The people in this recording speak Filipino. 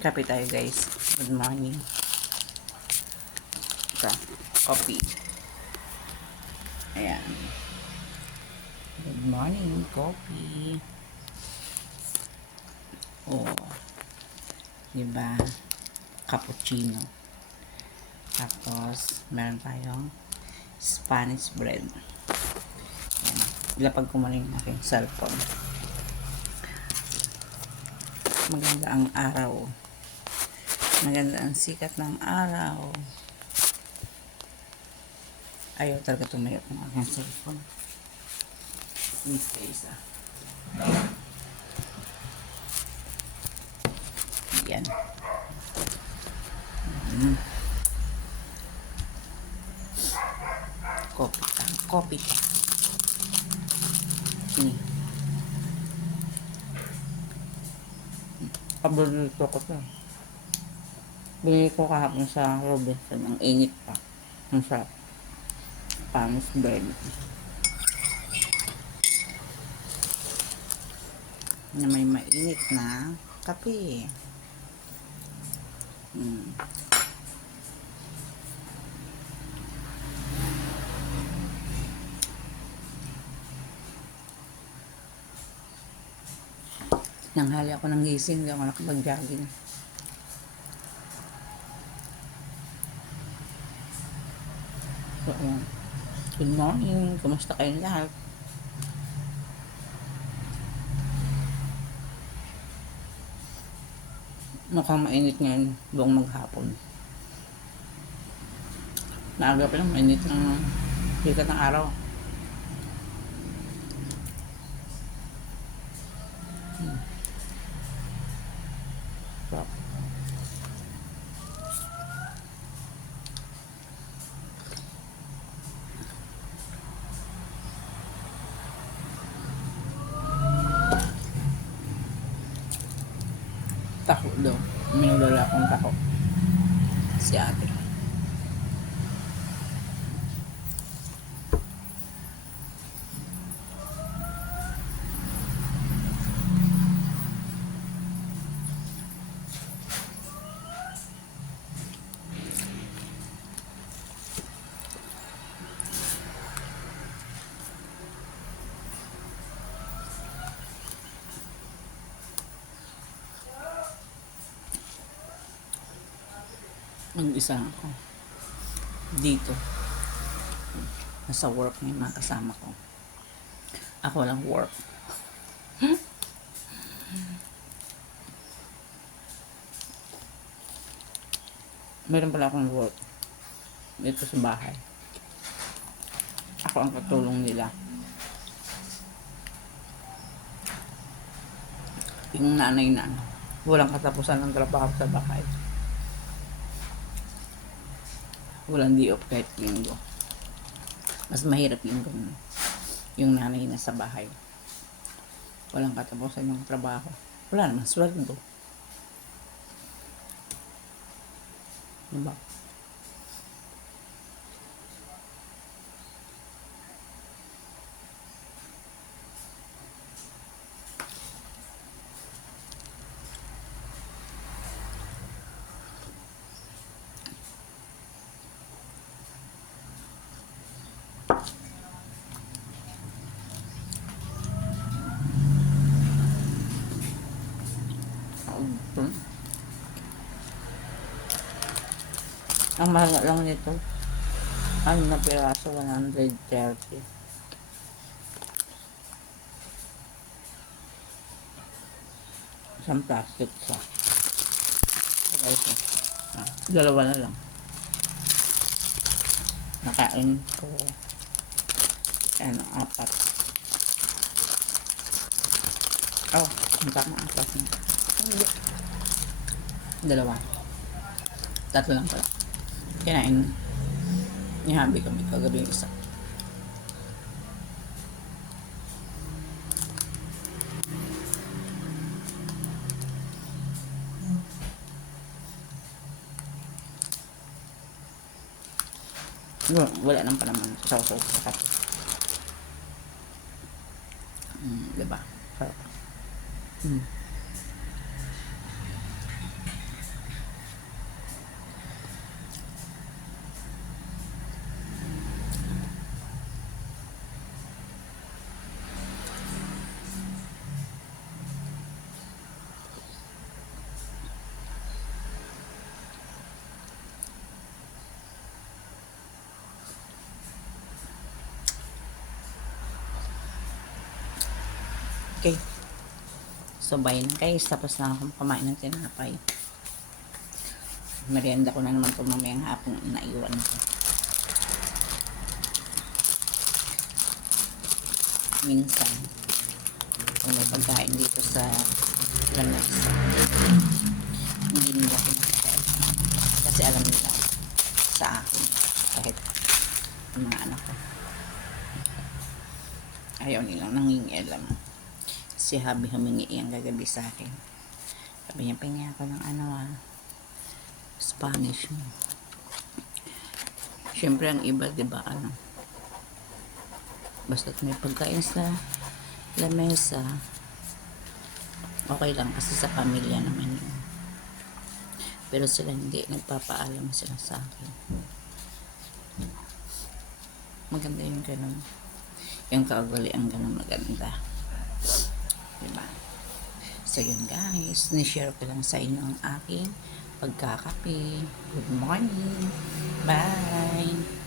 Kape tayo guys. Good morning. Ito, coffee. Ayan. Good morning, coffee. Oh, diba? Cappuccino. Tapos, meron tayong Spanish bread. Ayan. Ilapag ko muna yung aking cellphone. Maganda ang araw. Maganda ang sikat ng araw. Ayaw talaga tumayo ng aking cellphone. Miss ka isa. Yan. Coffee time. Coffee time. Ini. Paborito ko to. Binili ko kahapon sa Robinson. Ang init pa. Ang sarap. Spanish bread. Na may mainit na kape. Nanghali ako ng gising, hindi ako nakapag-jogging. So, good morning. Kumusta kayong lahat? Mukhang mainit ngayon buong maghapon. Naaga pa lang mainit ng sikat ng araw. So, taho daw. Minulala akong taho. Si ate. Mag-isa ako. Dito. Nasa work na yung mga kasama ko. Ako lang work. Meron pala akong work dito sa bahay. Ako ang katulong nila. Yung nanay na walang katapusan ng trabaho sa bahay. Walang day off kahit linggo. Mas mahirap yung ganun. Yung nanay na sa bahay. Walang katapusan ng trabaho. Wala naman sweldo. Diba? Ang mahal lang nito. Ano na piraso? 130. Isang plastic sa. Dalawa na lang. Nakain ko. Ano, 4. Oh, ang tama 4 na. Dalawa. 3 lang pala. Kinain ni Habi kami kagabi yung isa. Wala nang palaman sa sausaw sa kape. Diba? Sarap. Okay. So, bye na guys. Tapos na akong kumain ng tinapay. Merienda ko na naman ito mamayang hapon naiwan ko. Minsan, kung may pagkain dito sa lamesa, hindi nila pinakakain. Kasi alam nila sa akin, kahit ang mga anak ko, ayaw nilang nangingialam. Si Habi humingi iyang gagabi sa akin. Sabi niya, pengi ako ng Spanish mo. Siyempre ang iba, diba, basta't may pagkain sa lamesa, okay lang kasi sa pamilya naman yun. Pero sila hindi, nagpapaalam sila sa akin. Maganda yung ganun. Yung kaugalian ganun maganda. Diba? So yun guys, ni-share ko lang sa inyo ang aking pagkakape. Good morning. Bye.